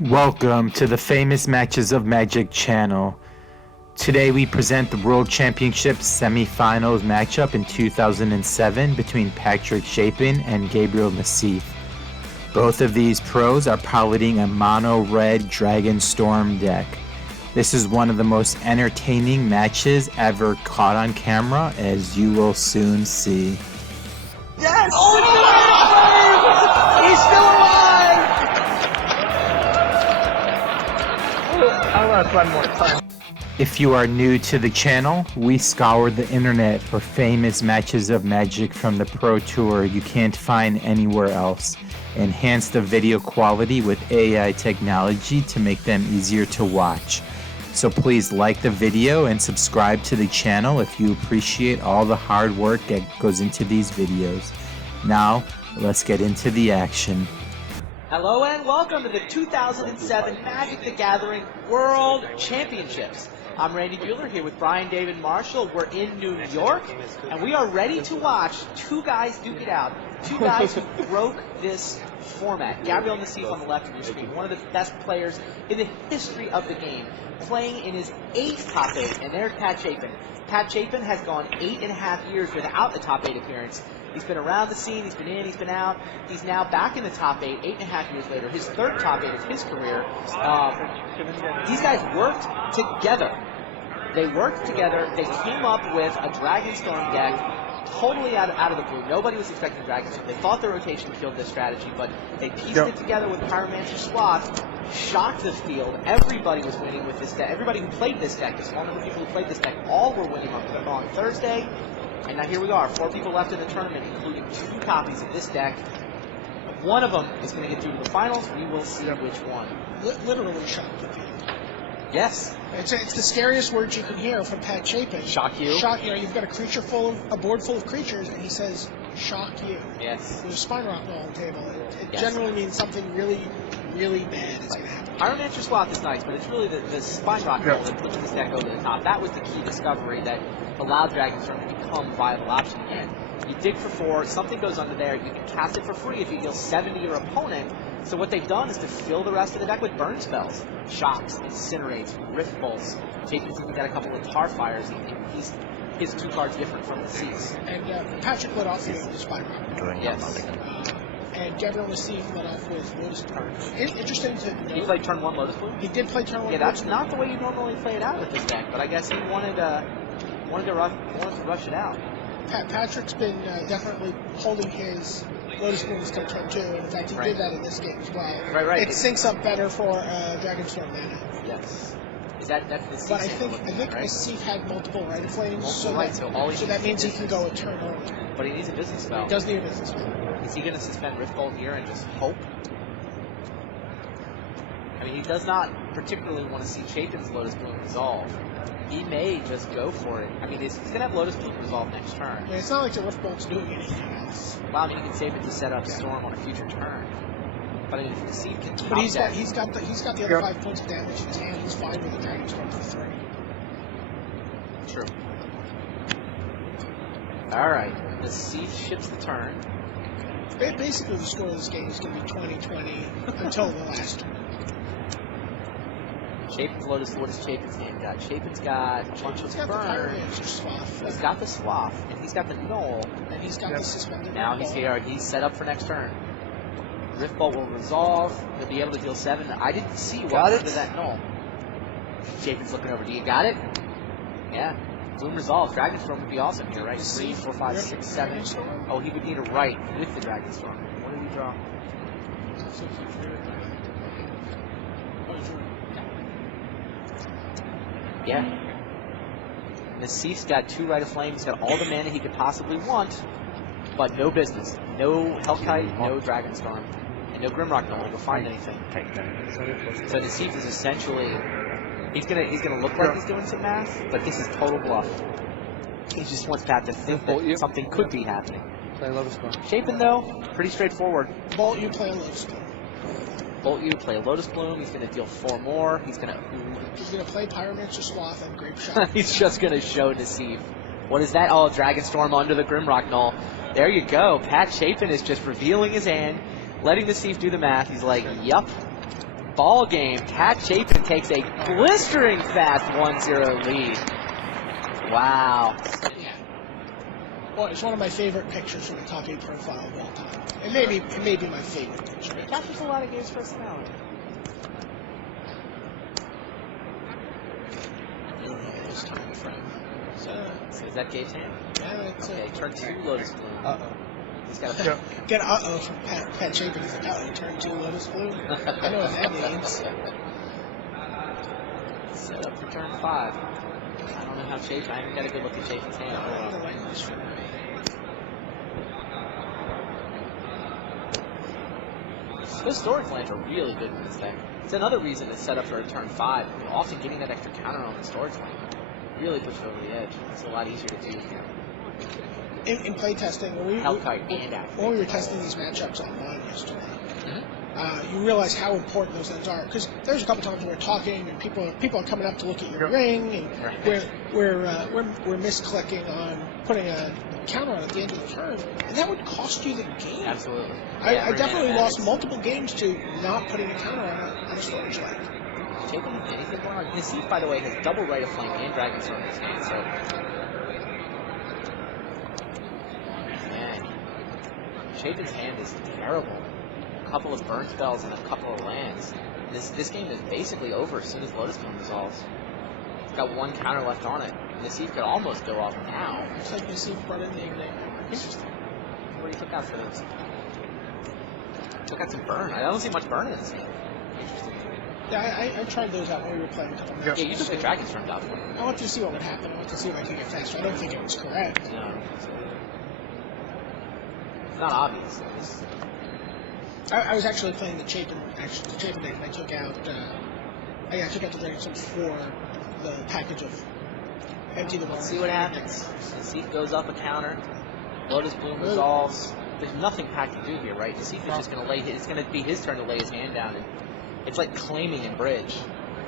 Welcome to the Famous Matches of Magic channel. Today we present the World Championship semi-finals matchup in 2007 between Patrick Chapin and Gabriel Nassif. Both of these pros are piloting a mono-red Dragonstorm deck. This is one of the most entertaining matches ever caught on camera, as you will soon see. Yes! Oh, no! He's still alive! I want one more time. If you are new to the channel, we scoured the internet for famous matches of Magic from the Pro Tour you can't find anywhere else. Enhance the video quality with AI technology to make them easier to watch. So please like the video and subscribe to the channel if you appreciate all the hard work that goes into these videos. Now, let's get into the action. Hello and welcome to the 2007 Magic the Gathering World Championships. I'm Randy Bueller here with Brian David Marshall. We're in New York, and we are ready to watch two guys duke it out. Two guys who broke this format. Gabriel Nassif on the left of your screen, one of the best players in the history of the game, playing in his 8th top 8, and there's Pat Chapin. Pat Chapin has gone 8.5 years without a top 8 appearance. He's been around the scene, he's been in, he's been out. He's now back in the top 8, 8.5 years later. His 3rd top 8 of his career. These guys worked together. They worked together. They came up with a Dragonstorm deck totally out of the blue. Nobody was expecting Dragonstorm. They thought the rotation killed this strategy, but they pieced it together with Pyromancer Swath, shocked the field. Everybody was winning with this deck. Everybody who played this deck, the small number of people who played this deck, all were winning on Thursday. And now here we are, 4 people left in the tournament, including 2 copies of this deck. One of them is going to get through to the finals. We will see which one. Literally shocked the field. Yes. It's the scariest words you can hear from Pat Chapin. Shock you. Shock, you've got a board full of creatures, and he says, shock you. Yes. There's a spine rock on the table. It generally means something really, really bad is going to happen. Pyromancer Swath is nice, but it's really the spine rock roll that puts this deck over the top. That was the key discovery that allowed Dragonstorm to become a viable option again. You dig for 4, something goes under there, you can cast it for free if you deal 7 to your opponent. So what they've done is to fill the rest of the deck with burn spells. Shocks, Incinerates, Rift Bolts. Chapin's even got a couple of Tar Fires. His 2 cards different from the Seas. And Patrick led off with Spine Rock. Yes. And Gabriel Nassif led off with Lotus Bloom. Interesting to note. He played turn 1 Lotus Bloom? He did play turn 1 Yeah, that's not the way you normally play it out with this deck, but I guess he wanted to rush it out. Patrick's been definitely holding his Lotus Bloom until turn 2, and in fact he did that in this game as well. Right. It syncs up better for Dragonstorm mana. Yes. Is that the But I think Nassif had multiple Rite of Flames, so that means he can go a turn early. But he needs a business spell. He does need a business spell. Is he going to suspend Rift Bolt here and just hope? I mean, he does not particularly want to see Chapin's Lotus Bloom resolve. He may just go for it. I mean, he's going to have Lotus Bloom resolve next turn. Yeah, it's not like the Rift Bolt's doing anything else. Well, I mean, you can save it to set up Storm on a future turn. But I mean, if the seed can top But he's that, got the other 5 points of damage in his hand. He's fine with the Dragonstorm for 3. True. All right, the seed ships the turn. Basically, the score of this game is going to be 20-20 until the last turn. Chapin's Lotus, what does Chapin's game got? Chapin's got a bunch of burn. He's got the Swath, and he's got the Knoll. And he's got the suspended. Now he's here. He's set up for next turn. Rift Bolt will resolve. He'll be able to deal 7. I didn't see what under that Knoll. Chapin's looking over. Do you got it? Yeah. Bloom resolve. Dragonstorm would be awesome here, right? 3, 4, 5, 6, 7. Oh, he would need a right with the Dragonstorm. What did he draw? Yeah. Nassif's got 2 Rite of Flame. He's got all the mana he could possibly want, but no business. No Hellkite, no Dragonstorm, and no Grimrock Knoll to find anything. So Nassif is essentially, he's gonna look like he's doing some math, but this is total bluff. He just wants Pat to think that something could be happening. Play Lotus Bloom. Shaping though, pretty straightforward. Bolt, you play a Lotus Bloom. Bolt you, play a Lotus Bloom. He's going to deal 4 more. He's going to play Pyromancer Swath and Grape Shot. He's just going to show Nassif What is that? Oh, Dragonstorm under the Grimrock Null. There you go. Pat Chapin is just revealing his hand, letting Nassif do the math. He's like, yup. Ball game. Pat Chapin takes a blistering fast 1-0 lead. Wow. Yeah. Well, it's one of my favorite pictures from the top 8 profile of all time. It may be my favorite picture. It captures a lot of games' personality. This time frame. So is that Gabe's hand? yeah, that's Okay, it. turn 2, Lotus Bloom. Uh-oh. He's got a Get uh-oh from Pat Chapin. He's like, uh-oh, turn 2 Lotus Blue. I know what that means. Set up for turn 5. I don't know how Chapin. I haven't got a good look at Chapin's hand. Those storage lands are really good in this deck. It's another reason it's set up for a turn 5. Often getting that extra counter on the storage land really pushes over the edge. It's a lot easier to do. In playtesting, when we were testing these matchups online yesterday, you realize how important those lands are. Because there's a couple times where we're talking and people are coming up to look at your ring, and we're misclicking on putting a counter on at the end of the turn, and that would cost you the game. Absolutely. I definitely lost multiple games to not putting a counter on a storage land. Chapin, anything going on? Nassif, by the way, has double Right of Flame and Dragonstorm in his hand, so. Man. Chapin's hand is terrible. A couple of burn spells and a couple of lands. This game is basically over as soon as Lotus Bloom resolves. It's got one counter left on it. Nassif could almost go off now. Looks like Nassif brought in the Ignite. Interesting. What do you took out for those? Took out some burn. I don't see much burn in this game. Interesting. Yeah, I tried those out when we were playing a couple matches. Yeah, you took the Dragonstorm out. I wanted to see what would happen. I wanted to see if I could get faster. I don't think it was correct. No. It's not obvious. I was actually playing the Chapin deck, and I took out I took out the Dragonstorm for the package of empty the one. Let's see what happens. Nassif goes up a counter. Lotus Bloom resolves. There's nothing Pat can do here, right? Nassif is just going to lay. It's going to be his turn to lay his hand down, and it's like claiming in bridge.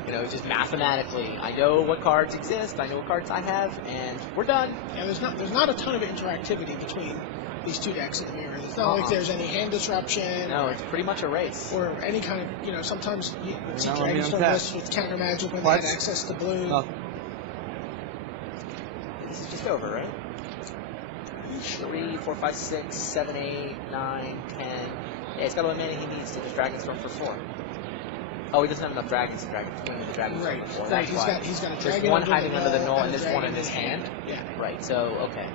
You know, just mathematically, I know what cards exist, I know what cards I have, and we're done. Yeah, there's not a ton of interactivity between these two decks in the mirror. It's not like there's any hand disruption. No, it's pretty much a race. Or any kind of, sometimes you see Dragonstorm lists with counter magic when they had access to blue. Oh. This is just over, right? 3, 4, 5, 6, 7, 8, 9, 10. Yeah, he's got all the mana he needs to just Dragonstorm for 4. Oh, he doesn't have enough dragons to Dragon the Dragon right. for 4. Right. That's He's got a dragon. There's one hiding under the null and and there's one in his hand. Yeah. Right, so, okay.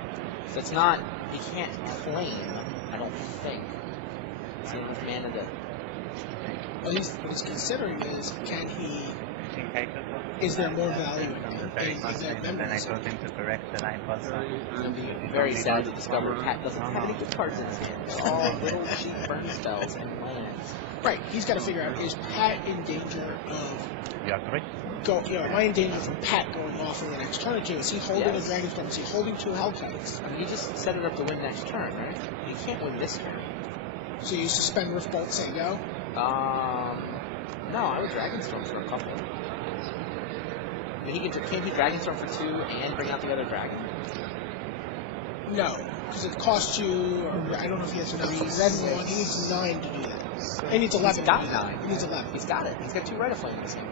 So it's not, he can't claim, I don't think. Is he enough mana to... What he's considering is, is there more value in exact memories? It'll be very sad to discover Pat doesn't have any good cards in his hand. They're all little cheap burn spells and lands. Right, he's got to figure out, is Pat in danger of... am I in danger from Pat going off in the next turn or two? Is he holding a Dragonstorm? Is he holding 2 Hellkites? I mean, you just set it up to win next turn, right? You can't win this turn. So you suspend Rift Bolt, say go? No, I would Dragonstorm for a couple. I mean, can't he Dragonstorm for 2 and bring out the other dragon? No, because it costs you, or I don't know if he has enough. Red 1, he needs 9 to do that. He needs 11. He's got 9. He needs 11. He's got it. He's got 2 Right of Flame in this game.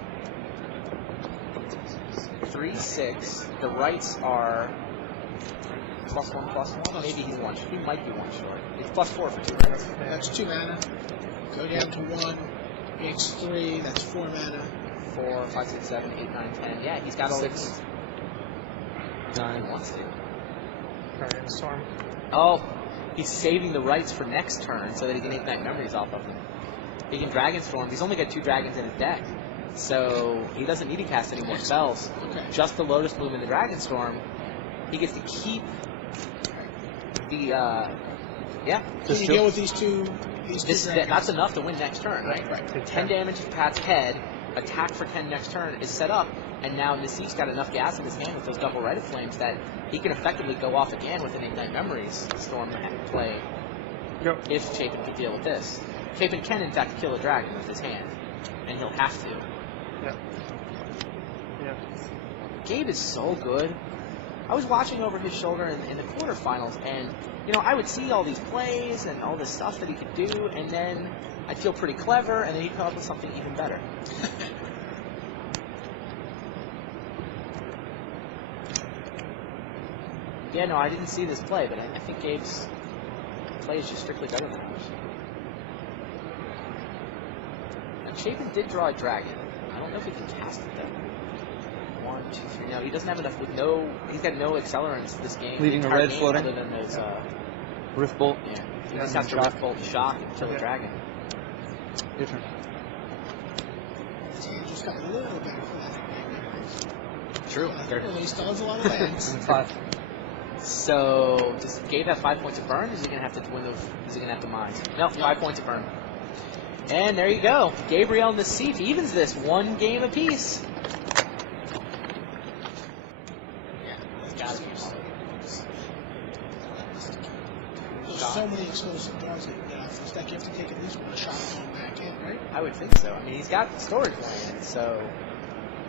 3, 6. The rights are +1/+1. Maybe he's one. He might be one short. It's +4 for 2 rights. That's 2 mana. Go down to 1. Makes 3. That's 4 mana. 4, 5, 6, 7, 8, 9, 10. Yeah, he's got 6. 9 wants to. Dragonstorm. Oh, he's saving the rights for next turn so that he can ignite memories off of them. He can Dragonstorm. He's only got 2 dragons in his deck, so he doesn't need to cast any more spells. Okay. Just the Lotus Bloom and the Dragonstorm. He gets to keep the Can you deal with these two? That's enough to win next turn, right? Right. 10 damage to Pat's head. Attack for 10 next turn is set up, and now Nassif's got enough gas in his hand with those double Right of Flames that he can effectively go off again with an Ignite Memories Storm play if Chapin can deal with this. Chapin can, in fact, kill a dragon with his hand, and he'll have to. Yeah. Gabe is so good. I was watching over his shoulder in the quarterfinals, and you know, I would see all these plays and all this stuff that he could do, and then I'd feel pretty clever, and then he'd come up with something even better. Yeah, no, I didn't see this play, but I think Gabe's play is just strictly better than ours. And Chapin did draw a dragon. I don't know if he can cast it though. 1, 2, 3. No, he doesn't have enough with no. He's got no accelerants this game. Leaving a red floating. Other than those. Rift Bolt. Yeah. He just has to Rift Bolt shock and kill the dragon. Your turn. Just got a little better for that. True. He still has a lot of lands. 5. So does Gabe have 5 points of burn? Is he gonna have to win those? Is he gonna have to mine? No, 5 points of burn. And there you go. Gabriel Nassif evens this 1 game apiece. There's so many explosive draws that you get off this deck. You have to take at least one shot going back in, right? I would think so. I mean, he's got storage land, so.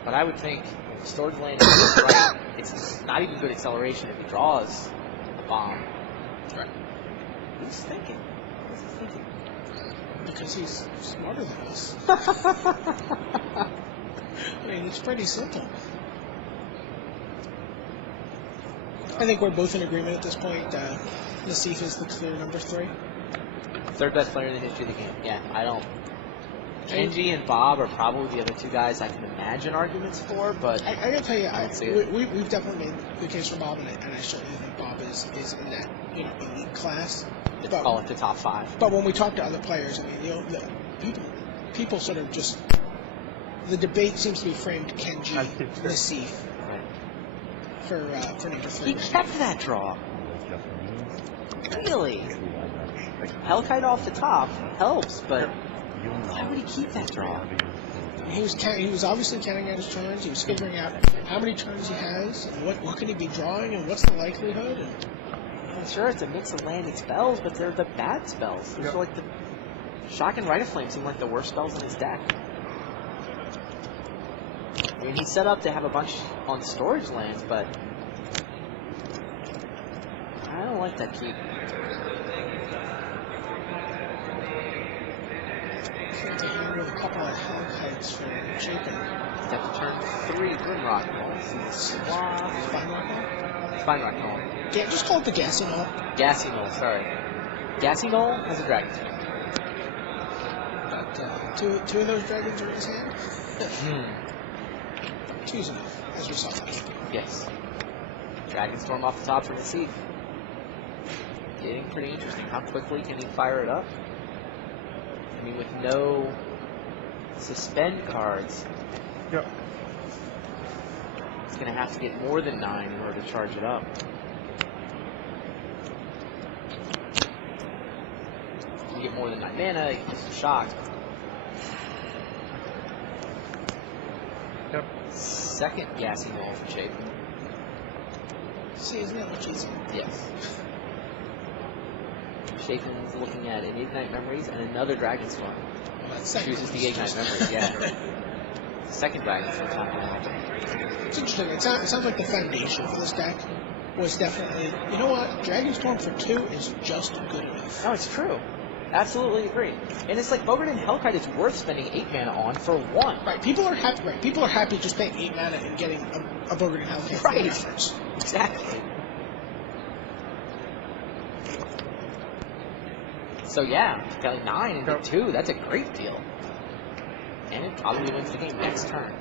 But I would think storage land is right. It's not even good acceleration if he draws a bomb. Right. Who's thinking? What's he thinking? Because he's smarter than us. I mean, it's pretty simple. I think we're both in agreement at this point. Nassif is the clear number 3. Third best player in the history of the game. Yeah, I don't. Kenji and Bob are probably the other 2 guys I can imagine arguments for, but I gotta tell you, we, we've definitely made the case for Bob, and I certainly think Bob is in that elite class. Let's call it the top 5. But when we talk to other players, I mean, people sort of just, the debate seems to be framed Kenji, Nassif Right. for number 3. He kept that draw. Really? Hellkite off the top helps, but why would he keep that draw? He was obviously counting out his turns. He was figuring out how many turns he has, and what can he be drawing, and what's the likelihood. And I'm sure it's a mix of landed spells, but they're the bad spells. Those are like the Shock and Rite of Flame seem like the worst spells in his deck. I mean, he's set up to have a bunch on storage lands, but I don't like that keep. to hand with a couple of Hellkites for Chapin. Step to turn 3, Grimrock. Fine Rock. Fine Rock Knoll. Yeah, just call it the Gassy Knoll. Gassy Knoll, sorry. Gassy Knoll has a dragon. But two of those dragons are in his hand. Two's enough, as we saw last time. Yes. Dragonstorm off the top for Nassif. Getting pretty interesting. How quickly can he fire it up? I mean, with no suspend cards, Yep. he's going to have to get more than 9 in order to charge it up. If you get more than 9 mana, you get shocked. Yep. Second Gassy Knoll for Chapin. See, isn't that much easier? Yes. Chapin's looking at an Ignite Memories and another Dragonstorm. Well, that's second. Chooses the Ignite Memories, yeah. Second Dragonstorm top now. It's interesting. It sounds like the foundation for this deck was definitely, you know what, Dragonstorm for 2 is just good enough. No, it's true. Absolutely agree. And it's like Bogart and Hellkite is worth spending 8 mana on for 1. Right, people are happy. Right, people are happy just paying 8 mana and getting a Bogart and Hellkite. Right. Exactly. So yeah, got 9 and get 2. That's a great deal. And it probably wins the game next turn.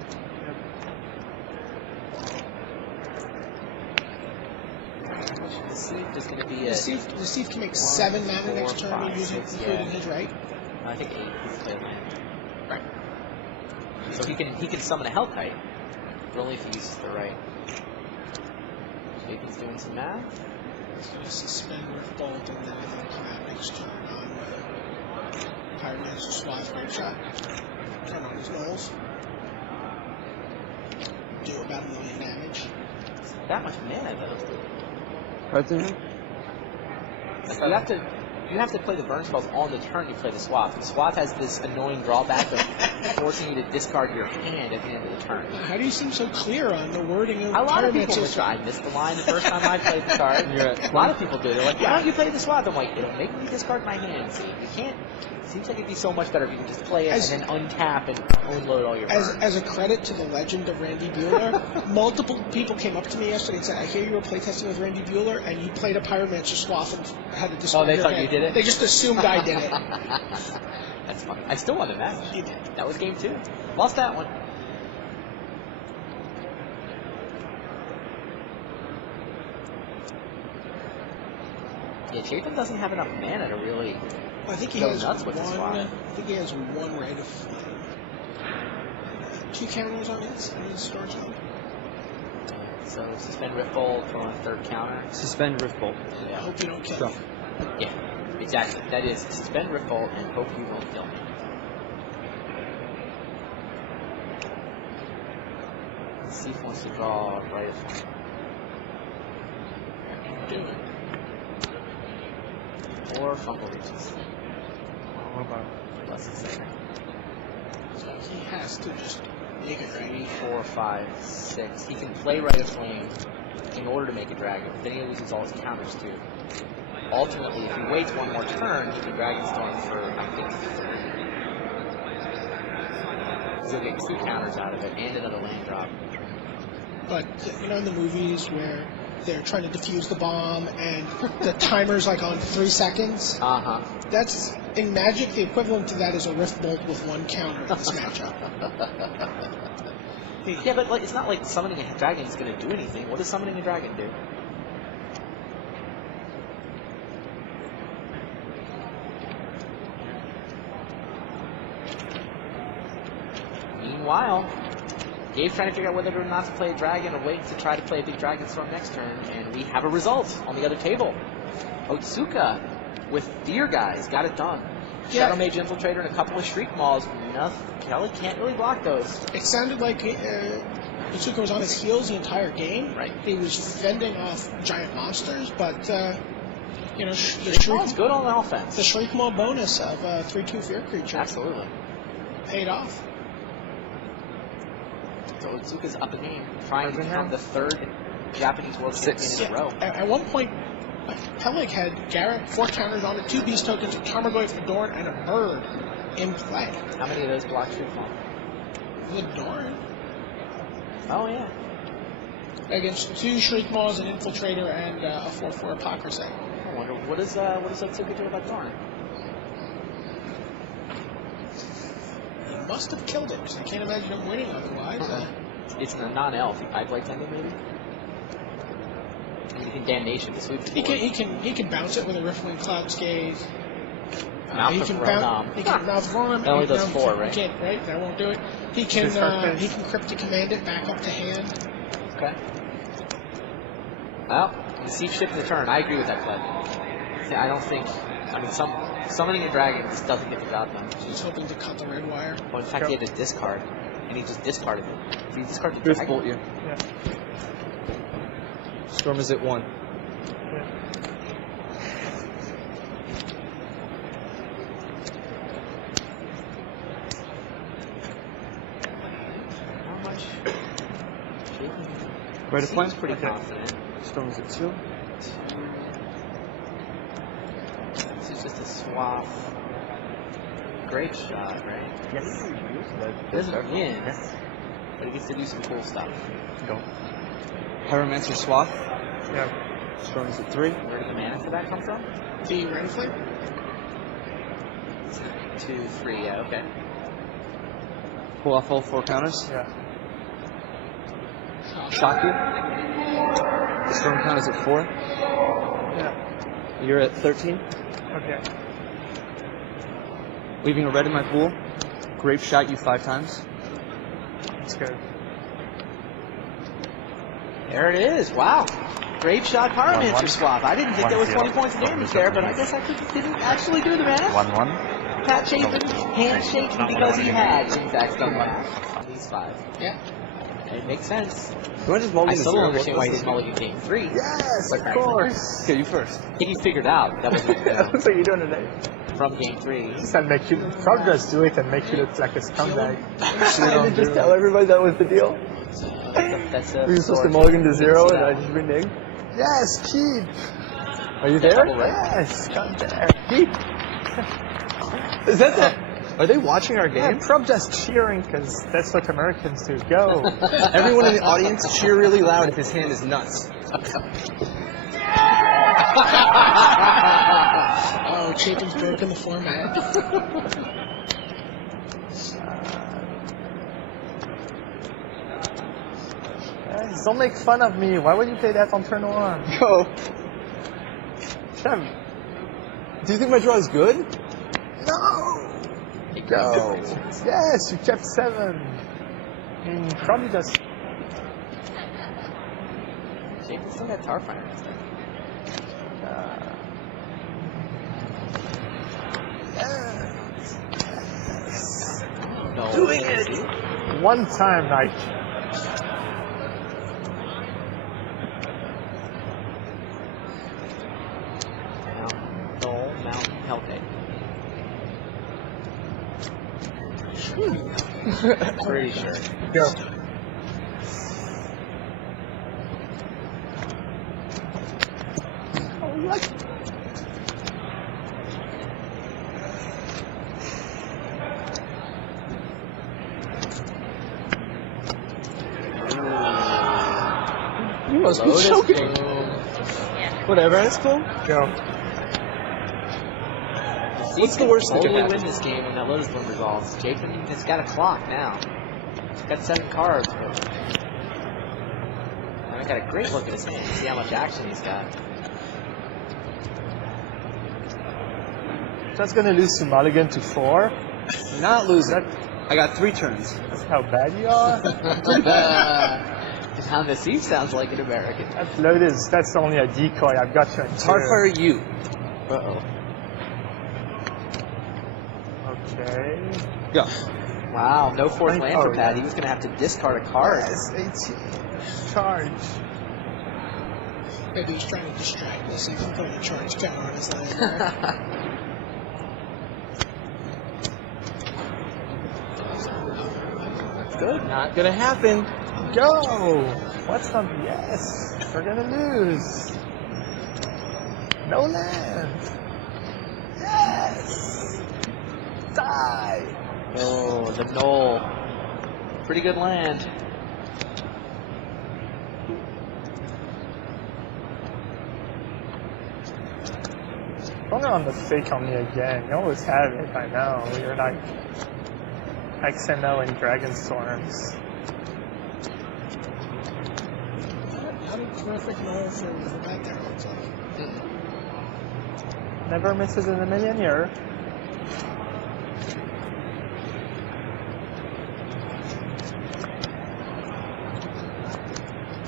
Nassif is going to be a... Nassif can make 7 mana next turn using including his right. I think 8 is the land. Right. So he can summon a Hellkite, but only if he uses the right. Chapin's doing some math. He's going to suspend Rift Bolt and then he'll come out next turn on Pyroman's Swath Great Shot. Turn on his Knolls. Do about 1 million damage. That much mana though. Right there. Like, you have to play the burn spells on the turn you play the Swath. The Swath has this annoying drawback of forcing you to discard your hand at the end of the turn. How do you seem so clear on the wording of A lot of Pyromancer's people would try. I missed the line the first time I played the card. A lot of people do. They're like, why don't you play the Swath? I'm like, it'll make me discard my hand. See, you can't. Seems like it'd be so much better if you can just play it and then untap and unload all your burns. As a credit to the legend of Randy Buehler, multiple people came up to me yesterday and said, I hear you were playtesting with Randy Buehler and you played a Pyromancer Swath and had to discard they your thought hand. you did it? They just assumed I did it. That's fun. I still won the match. You did. That was game 2. Lost that one. Yeah, Chapin doesn't have enough mana to really I think he go has nuts with the Swath. I think he has one Rite of Flame. 2 counters on his storage zone. So suspend Rift Bolt on 3rd counter. Suspend Rift Bolt. I Yeah. hope you don't kill Sure. me. Yeah, exactly. That is suspend Rift Bolt and hope you won't kill me. Nassif wants to draw right of Flame. Do it. Or Fumble Reaches. What about? Less than 7. So he has to just make it 3, right. 4, 5, 6. He can play Rite of Flame in order to make a dragon, but then he loses all his counters too. Ultimately, if he waits one more turn, he can Dragonstorm for, I think, 3. He'll get 2 counters out of it and another land drop. But, in the movies where they're trying to defuse the bomb and the timer's like on 3 seconds, Uh-huh. that's, in Magic, the equivalent to that is a Rift Bolt with 1 counter in this matchup. Yeah, but it's not like summoning a dragon is going to do anything. What does summoning a dragon do? Meanwhile, Gabe's trying to figure out whether or not to play a dragon or wait to try to play a big Dragonstorm next turn, and we have a result on the other table. Otsuka with Deer Guys got it done. Yeah. Shadow Mage Infiltrator and a couple of Shriek Maws. Kelly can't really block those. It sounded like Otsuka was on his heels the entire game. Right. He was fending off giant monsters, but, the Shriek Maw's good on offense. The Shriek Maw bonus of 3/2 Fear Creature Absolutely. paid off. So Otsuka's up a game, trying to become the 3rd Japanese World Champion in a row. At one point, Peleg had Garrett, 4 counters on it, 2 beast tokens, a Tarmogoyf, a Dorn, and a bird in play. How many of those block Shriek Maw? The Dorn Oh, yeah. against 2 Shriek Maws, an Infiltrator, and a 4/4 Apocryphy. I wonder, what does Otsuka do about Dorn? He must have killed it, because I can't imagine him winning otherwise. It's a non-elf. Pipeline Tendon, maybe? And you can Damnation to sweep the He board. can bounce it with a Riftwing Cloud Scathe. Mouth He of can Ronom. He can Mouth of Ronom. That only does No, 4, he right? can't, right? That won't do it. He can Cryptic Command it back up to hand. Okay. Well, Nassif shifting the turn. I agree with that play. I don't think... summoning a dragon just doesn't get the job done. He's hoping to cut the red wire. Well, in fact, he had to discard, and he just discarded it. Did he discard the Rift dragon? Bolt, yeah. Yeah. Storm is at 1. Yeah. How much? Rite of Flame? Seems pretty Okay. confident. Storm is at 2. This is just a swath. Great shot, right? Yes. He doesn't win, but he gets to do some cool stuff. Go. Pyromancer Swath. Yeah. Storm is at 3. Where did the mana for that come from? The Red Flame? 2, 3, yeah, okay. Pull off all 4 counters. Yeah. Shock you. The storm count is at 4. Yeah. You're at 13. Okay. Leaving a red in my pool. Grape shot you 5 times. That's good. There it is. Wow. Great shot, Pyromancer 1-1. swap. I didn't think there was 20 points of Oh, damage there, but I guess I didn't actually do the math. 1-1. Pat Chapin handshaking because he had, in fact, done math on these 5. Yeah. It makes sense. You want to just I mulligan still to don't 0? understand why he didn't mulligan game 3. Yes, of course. Okay, you first. He figured out that was That looks like you're doing today. from game 3. And make you probably just do it and make you look like a scumbag. And just tell everybody that was the deal. That's Were you supposed to mulligan to 0 and I just reneged? Yes, keep. Are you there? double, right? Yes, come there. Keep. Is that the... Are they watching our Yeah, game? Trump just cheering because that's what Americans do. Go. Everyone in the audience cheer really loud if his hand is nuts. Oh, Chapin's broken the format. Guys, don't make fun of me. Why would you play that on turn 1? Go. Chapin, do you think my draw is good? No. Go. Yes, you kept 7. I mean, probably just. Chapin still got Starfire and stuff. No. Doing it. One time, Nike. Mountain Hellcake. Pretty sure. Go. You must be Lotus joking. Boom. Whatever, that's cool. Go. What's the worst that could Totally happen? win this game when that Lotus Boom resolves. Chapin has got a clock now. He's got 7 cards. But I got a great look at his hand. See how much action he's got. Just gonna lose to Mulligan to 4. Not losing. I got 3 turns. That's how bad you are. Just how Nassif sounds like an American. That Lotus, that's only a decoy. I've got you in 2. Hardfire you. Uh-oh. Okay. Go. Wow, no fourth land for Oh, Pat. yeah. He was going to have to discard a card. Yes, 18. Charge. Maybe he's trying to distract us. He can put a charge counter on his land. Good. Not gonna happen. Go! What's up? Yes! We're gonna lose. No land. Yes! Die! Oh, the Knoll. Pretty good land. Don't go on the fake on me again. You always have it by now. You're like XML and Dragonstorms. Not a terrific role for that there, looks like. Never misses in a million years.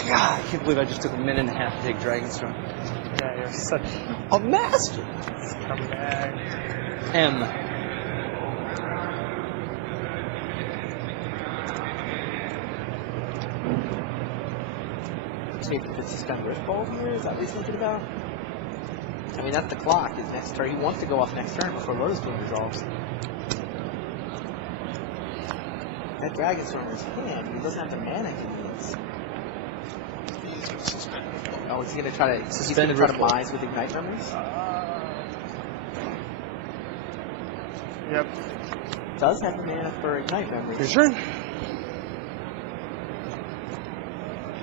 God, I can't believe I just took a minute and a half to take Dragonstorm. Yeah, you're such A master. a scumbag. M. Take the suspend Rift Bolt here? Is that what he's thinking about? I mean, that's the clock. His next turn. He wants to go off next turn before Lotus Boom resolves. That Dragonstorm in his hand. He doesn't have the mana he needs. He's going to suspend it. Oh, is he going to try to Suspend try to Rift Bolt. mines with Ignite Memories? Yep. Does have the mana for Ignite Your Memories. turn.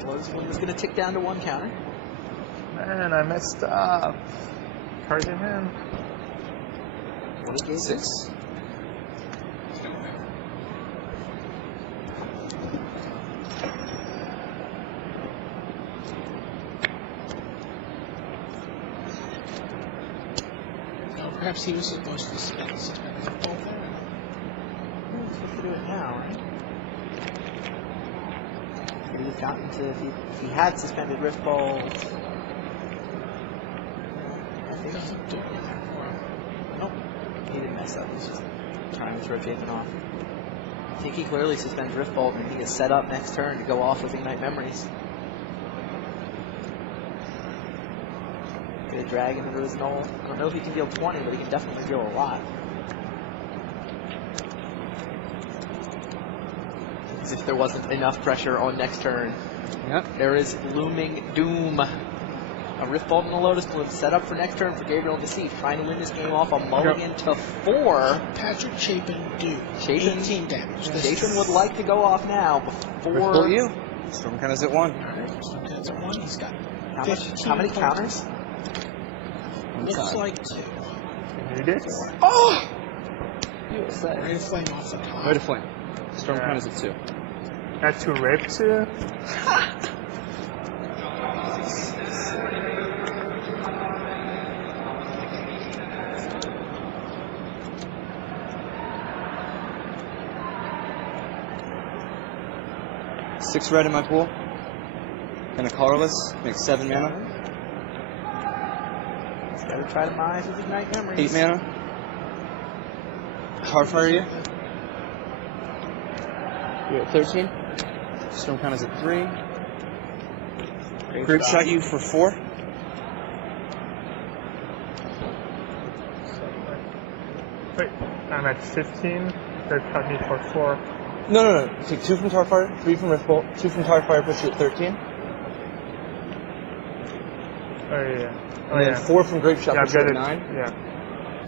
Lotus Boom is going to tick down to 1 counter. Man, I messed up. Carding him. What is game 6. No, perhaps he was supposed to suspend his ball there. He's supposed to do it now, right? Could he have gotten to if he had suspended Rift Bolt? I He think doesn't do anything for him. nope. He didn't mess up. He's just trying to throw Chapin off. I think he clearly suspends Rift Bolt, and he is set up next turn to go off with Ignite Memories. Get a Dragon into his null. I don't know if he can deal 20, but he can definitely deal a lot. As if there wasn't enough pressure on next turn. Yep. There is looming doom. A Rift Bolt and a Lotus Bloom set up for next turn for Gabriel Nassif, trying to win this game off a mulligan to 4. Patrick Chapin do Chapin, 18 damage. Chapin would like to go off now before you. Storm counters at 1. That's a 1. He's got how many counters? Looks like 2. Need it? Oh! USA. Ray of Flame off the top. Ray of Flame. Storm counters at 2. Got 2 rape too? Six red in my pool. And a colorless. Makes 7 mana. Gotta try to minds with Ignite Memories. 8 mana. Hardfire you. You're at 13. Storm counters at 3. Grape shot you for 4. Wait, I'm at 15. They've cut me for 4. No. Take 2 from Tarfire, 3 from Rift Bolt, 2 from Tarfire puts you at 13. Oh yeah. And then 4 from Grape Shot puts you at 9. Yeah.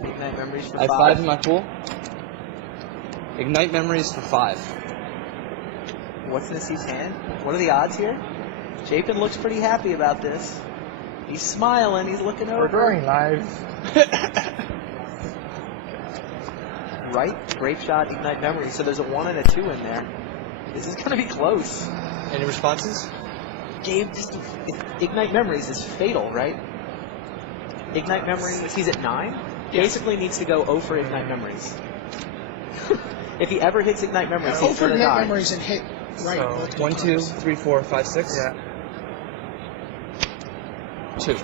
Ignite Memories for I have 5 in my pool. Ignite Memories for 5. What's Nassif's hand? What are the odds here? Chapin looks pretty happy about this. He's smiling, he's looking We're over. going live. Right? Grape Shot, Ignite Memories. So there's a 1 and a 2 in there. This is going to be close. Any responses? Gabe, Ignite Memories is fatal, right? Ignite Memories, he's at 9. Basically needs to go 0 for Ignite Memories. If he ever hits Ignite Memories, he's Over going to Ignite die. Memories and hit right. So, multiple 1, 2, times. 3, 4, 5, 6. Yeah. 2.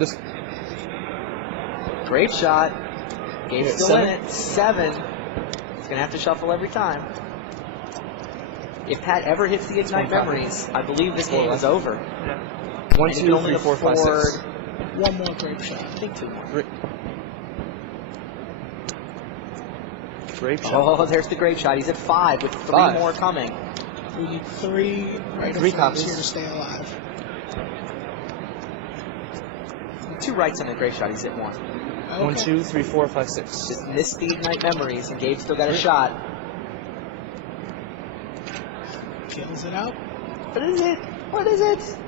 This. Grape Shot. Gabe's Yeah, still 7. in it. 7. He's going to have to shuffle every time. If Pat ever hits the Ignite 25. Memories, I believe this game is over. Yeah. 1, And he 2, can only 3, 4, 5, 6. afford, One more Grape Shot. I think 2 more. Grape Shot. Oh, there's the Grape Shot. He's at 5 with 3 5. more coming. We need 3 right 3 of flames copies. here to stay alive. 2 rights on the Grape Shot. He's at 1. Okay. 1, 2, 3, 4, 5, 6. Just missed the Ignite Memories, and Gabe still got a shot. Kills it out. What is it? What is it?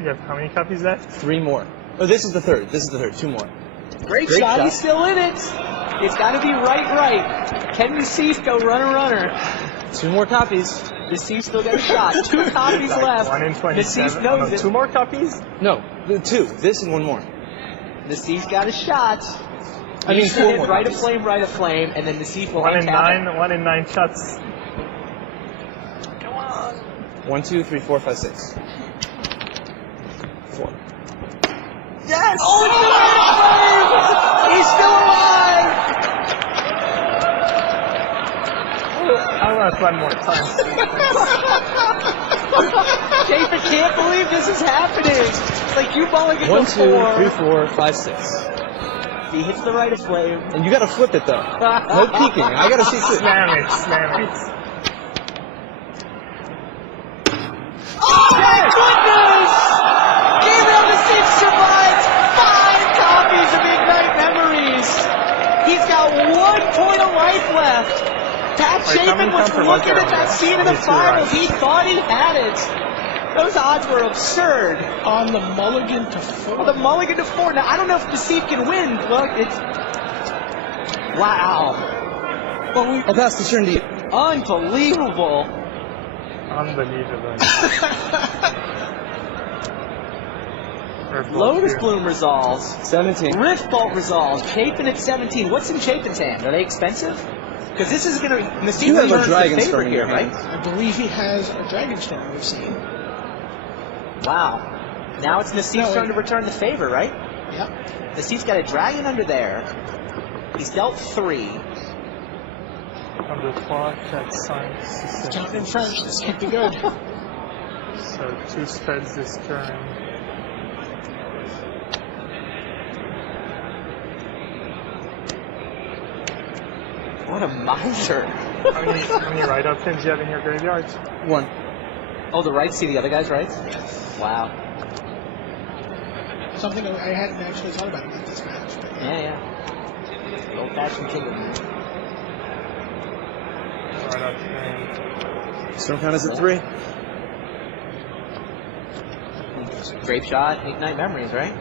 You have how many copies left? 3 more. Oh, this is the third. 2 more. Great Grape shot. Shot. He's still in it. It's got to be right. Can Nassif go runner? 2 more copies. Nassif still got a shot. 2 copies Like left. 1 in 27. Nassif knows it. 2 more copies? No, 2. This and 1 more. Nassif's got a shot. I mean, He's 4 gonna hit more right of copies. flame, and then Nassif will 1 in untap 9. 1 in 9 shots. 1, 2, 3, 4, 5, 6. 4. Yes! Oh, he's still alive! I want 1 more time. Chapin can't believe this is happening. It's like you mulligan 1, to 2, 4. 3, 4, 5, 6. He hits the right of flame. And you gotta flip it though. No peeking. I gotta see too. Slam it. Oh my goodness! Gabriel Nassif survives 5 copies of Ignite Memories. He's got 1 point of life left. Pat Wait, Chapin was come for looking Walker. at that scene in the He's too finals. right. He thought he had it. Those odds were absurd. On the mulligan to 4. The mulligan to 4. Now, I don't know if Nassif can win. Look, it's... Wow. Well, we, I'll pass the turn to you. Unbelievable. Unbelievable. Lotus Bloom resolves. 17. Rift Bolt resolves. Chapin at 17. What's in Chapin's hand? Are they expensive? Because this is going to... Nassif You have a returns the Dragonstorm favor in here, your right? hand. I believe he has a Dragonstorm we've seen. Wow. Now it's Nassif's turn to return the favor, right? Yep. Nassif's got a dragon under there. He's dealt 3. On the 3, 4, 5, 6, Count 7. in French, this can't be good. So 2 spades this turn. What a miser. How many right options do you have in your graveyard? 1. Oh, the rights see the other guy's rights? Wow. Something I hadn't actually thought about this match. But Yeah. Old-fashioned king. Right option. Still count as a 3. Grape shot, ignite memories, right?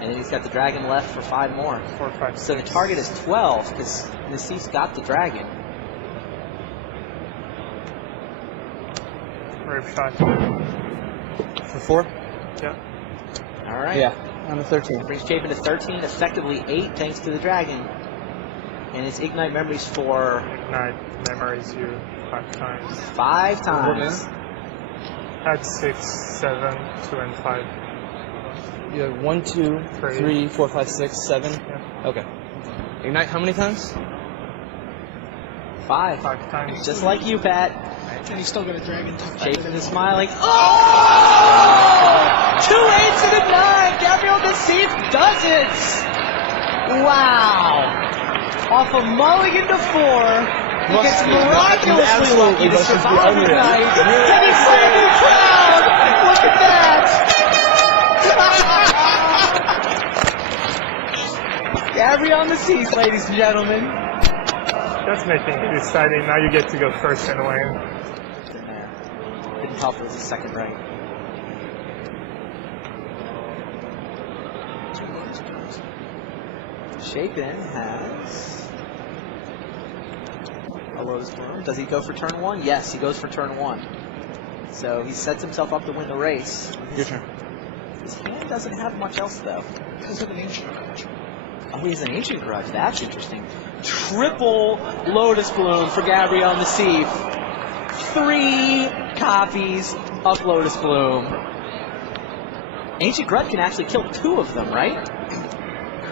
And then he's got the dragon left for 5 more. 4, 5, 6. So the target is 12 because Nassif's got the dragon. Grape shot. For 4? Yeah. All right. Yeah, on the 13. Brings Chapin to 13, effectively 8 thanks to the dragon. And it's ignite memories for Ignite memories you 5 times. 5 times. At 6, 7, 2, and 5. You have 1, 2, 3, 4, 5, 6, 7. Yeah. Okay. Ignite how many times? 5. 5 times. Just like you, Pat. and he's still got a dragon tough. Chapin is smiling. Oh! 2 8s and a 9. Gabriel Nassif does it. Wow. Off a mulligan to 4. He gets miraculously lucky to survive the night. And he's singing proud. Look at that. Gabriel Nassif, ladies and gentlemen. That's making it exciting. Now you get to go first and win. Couldn't tell if it was a second right. Chapin has a Lotus Bloom. Does he go for turn 1? Yes, he goes for turn 1. So he sets himself up to win the race. Your turn. His hand doesn't have much else, though. Because of an ancient grudge. Oh, he has an Ancient Grudge. That's interesting. Triple Lotus Bloom for Gabriel Nassif. 3 copies of Lotus Bloom. Ancient Grudge can actually kill 2 of them, right?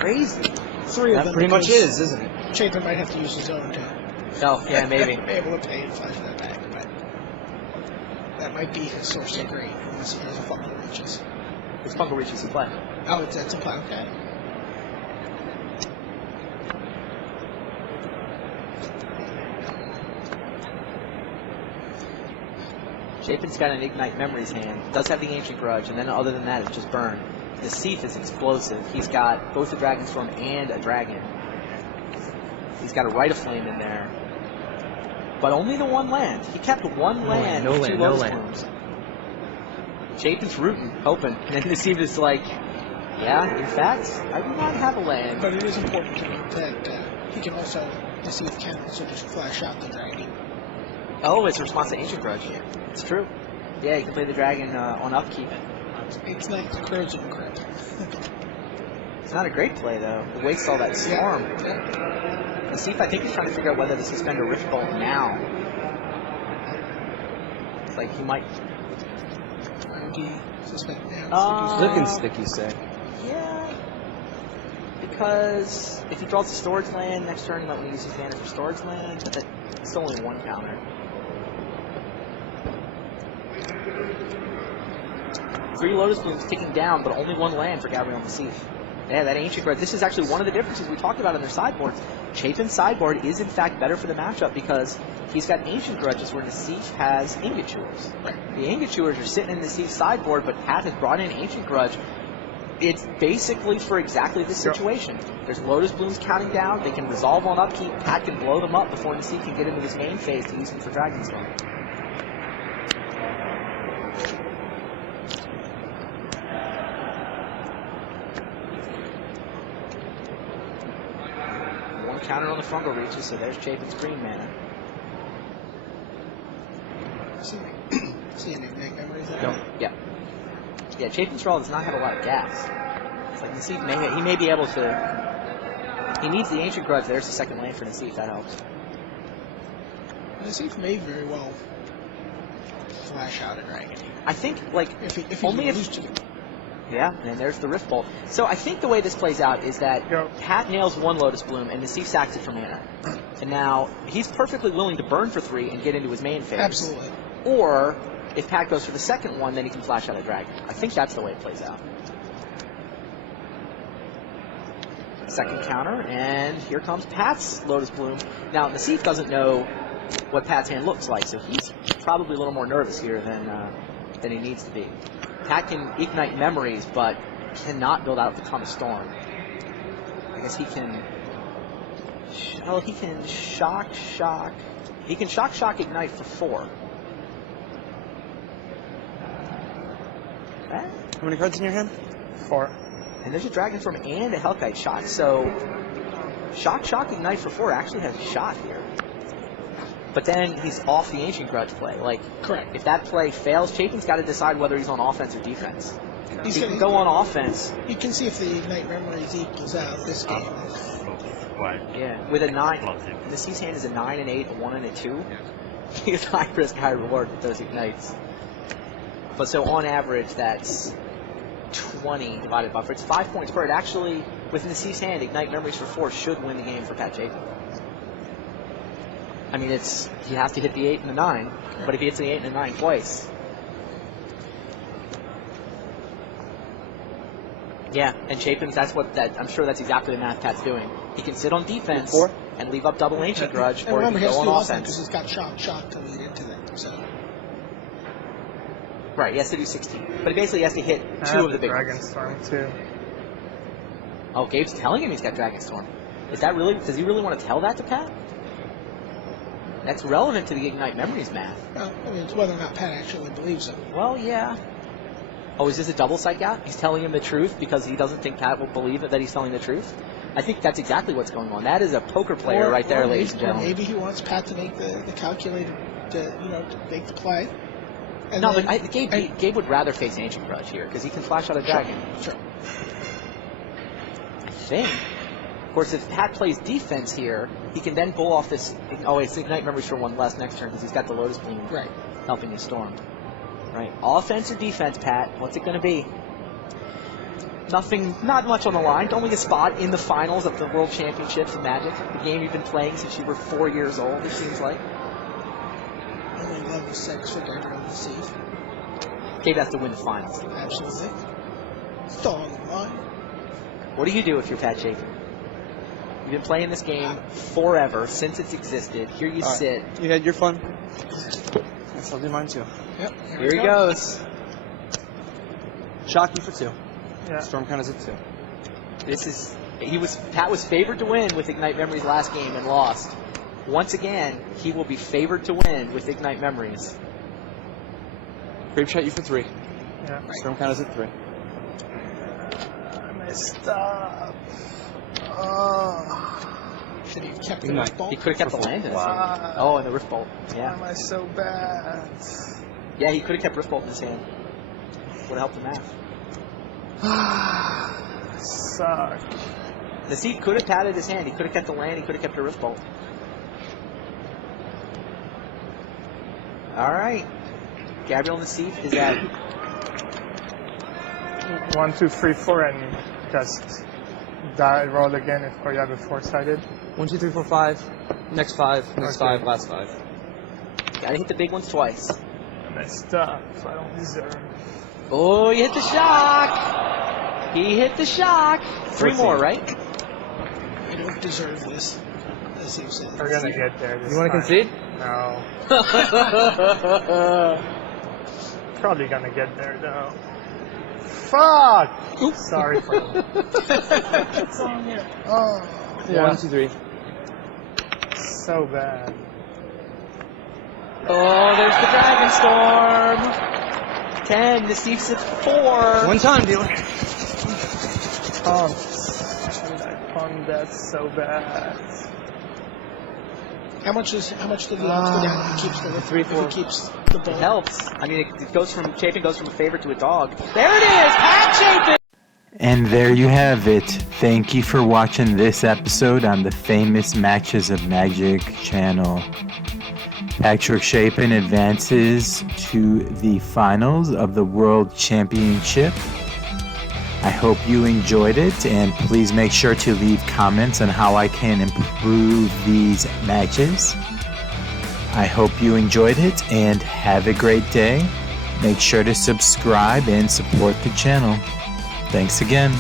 Crazy. 3 of That them. pretty much because is, isn't it? Chapin might have to use his own to Oh, yeah, maybe. be able to pay and flash that back, but that might be his source of greed unless he has a Fungal Reaches. It's Fungal Reaches to play. Oh, that's a plan. Okay. Chapin's got an Ignite Memories hand. Does have the Ancient Grudge, and then other than that, it's just burn. Nassif is explosive. He's got both a Dragonstorm and a dragon. He's got a Rite of Flame in there. But only the 1 land. He kept 1 land. No with 2 land, no Lotus land. Blooms. Chapin's rooting, hoping. And then Nassif is like, yeah, in fact, I do not have a land. But it is important to note that he can also, Nassif can also just flash out the dragon. Oh, it's a response to Ancient Grudge. It's true. Yeah, you can play the dragon on upkeep. It's like the Corrosion Grip. It's not a great play, though. It wastes all that storm. Yeah. Nassif, I think, he's trying to figure out whether to suspend a Rift Bolt now. It's like he might. Suspect now. Flip and stick, you say. Yeah. Because if he draws a storage land next turn, he might want to use his mana for storage land, but that's only 1 counter. 3 Lotus Blooms ticking down, but only 1 land for Gabriel Nassif. Yeah, that Ancient Grudge. This is actually one of the differences we talked about in their sideboards. Chapin's sideboard is, in fact, better for the matchup because he's got Ancient Grudges where Nassif has Ingot Chewers. The Ingot Chewers are sitting in Nassif's sideboard, but Pat has brought in Ancient Grudge. It's basically for exactly this situation. There's Lotus Blooms counting down. They can resolve on upkeep. Pat can blow them up before Nassif can get into his main phase to use them for Dragonstorm. Counter on the Fungal Reaches, so there's Chapin's green mana. See an Ignite Memories? Yeah. Yeah, Chapin's Draw does not have a lot of gas. It's like Nassif he may be able to. He needs the Ancient Grudge. There's the second land for Nassif. That helps. Nassif may very well flash out a dragon. I think, like, If he only loses to if. him. Yeah, and there's the Rift Bolt. So I think the way this plays out is that Pat nails one Lotus Bloom and Nassif sacks it for mana. And now he's perfectly willing to burn for 3 and get into his main phase. Absolutely. Or if Pat goes for the second one, then he can flash out a dragon. I think that's the way it plays out. Second counter, and here comes Pat's Lotus Bloom. Now, Nassif doesn't know what Pat's hand looks like, so he's probably a little more nervous here than he needs to be. Pat can ignite memories, but cannot build out the Calm Storm. I guess he can... Well, he can shock. He can shock ignite for 4. Okay. How many cards in your hand? 4. And there's a Dragonstorm and a Hellkite shot. So shock ignite for 4 actually has a shot here. But then he's off the Ancient Grudge play. Like, Correct. if that play fails, Chapin's got to decide whether he's on offense or defense. He can go on offense. You can see if the Ignite Memories equals out this game. Yeah, with a 9. Nassif's hand is a 9 and 8, a 1 and a 2. He has high risk, high reward with those ignites. But so on average, that's 20 divided by 4. It's 5 points per. It actually, with Nassif's hand, Ignite Memories for 4 should win the game for Pat Chapin. I mean, he has to hit the 8 and the 9, but if he hits the 8 and the 9 twice. Yeah, and Chapin's, I'm sure that's exactly the math Pat's doing. He can sit on defense and leave up double Ancient Grudge, or he can go on offense. Because he's got shock to lead into that. So. Right, he has to do 16. But he basically has to hit 2 of the big ones. Dragonstorm too. Oh, Gabe's telling him he's got Dragonstorm. Does he really want to tell that to Pat? That's relevant to the Ignite Memories math. Well, I mean, it's whether or not Pat actually believes it. Well, yeah. Oh, is this a double side gap? He's telling him the truth because he doesn't think Pat will believe that he's telling the truth? I think that's exactly what's going on. That is a poker player right there, ladies and gentlemen. Maybe he wants Pat to make the calculated, to make the play. And no, but Gabe would rather face Ancient Grudge here because he can flash out a dragon. Sure. I think. Of course, if Pat plays defense here, he can then pull off this. Oh, it's Ignite Memories for 1 less next turn because he's got the Lotus Bloom helping his Storm. Right. Offense or defense, Pat? What's it going to be? Not much on the line. Only a spot in the finals of the World Championships of Magic. The game you've been playing since you were 4 years old, it seems like. Only level 6 for Gabriel Nassif. Gabe has to win the finals. Absolutely. Still on the line. What do you do if you're Pat Chapin? You've been playing this game forever, since it's existed. Here you sit. You had your fun. Yes, I'll do mine too. Yep. Here he goes. Shock you for 2. Yeah. Storm count is at 2. Pat was favored to win with Ignite Memories last game and lost. Once again, he will be favored to win with Ignite Memories. Grape shot you for 3. Yeah. Storm count is at 3. I messed up. Should he have kept the Rift Bolt? He could have kept the land in his hand. Wow. Oh, and the Rift Bolt. Why Yeah. am I so bad? Yeah, he could have kept Rift Bolt in his hand. Would have helped the math. Suck. Nassif could have padded his hand. He could have kept the land. He could have kept the Rift Bolt. All right. Gabriel Nassif is at 1, 2, 3, 4, and just roll again if you have a 4-sided. 1, 2, 3, 4, 5. Next 5. Next 5. Last 5. Gotta hit the big ones twice. Messed up. I don't deserve. Oh, he hit the shock. He hit the shock. 3 more, right? You don't deserve this. As you said. We're gonna get there. You want to concede? No. Probably gonna get there though. Fuck! Oops. Sorry for It's on here. Oh. Yeah. 1, 2, 3. So bad. Oh, there's the Dragonstorm. 10. Nassif's at 4. 1 time, dealer. Oh, and I pawned that so bad. How much did the odds go down if he keeps the 3, 4. if he keeps the It Bolt? helps. I mean, Chapin goes from a favorite to a dog. There it is, Pat Chapin. And there you have it. Thank you for watching this episode on the Famous Matches of Magic channel. Patrick Chapin advances to the finals of the World Championship. I hope you enjoyed it, and please make sure to leave comments on how I can improve these matches. I hope you enjoyed it, and have a great day. Make sure to subscribe and support the channel. Thanks again.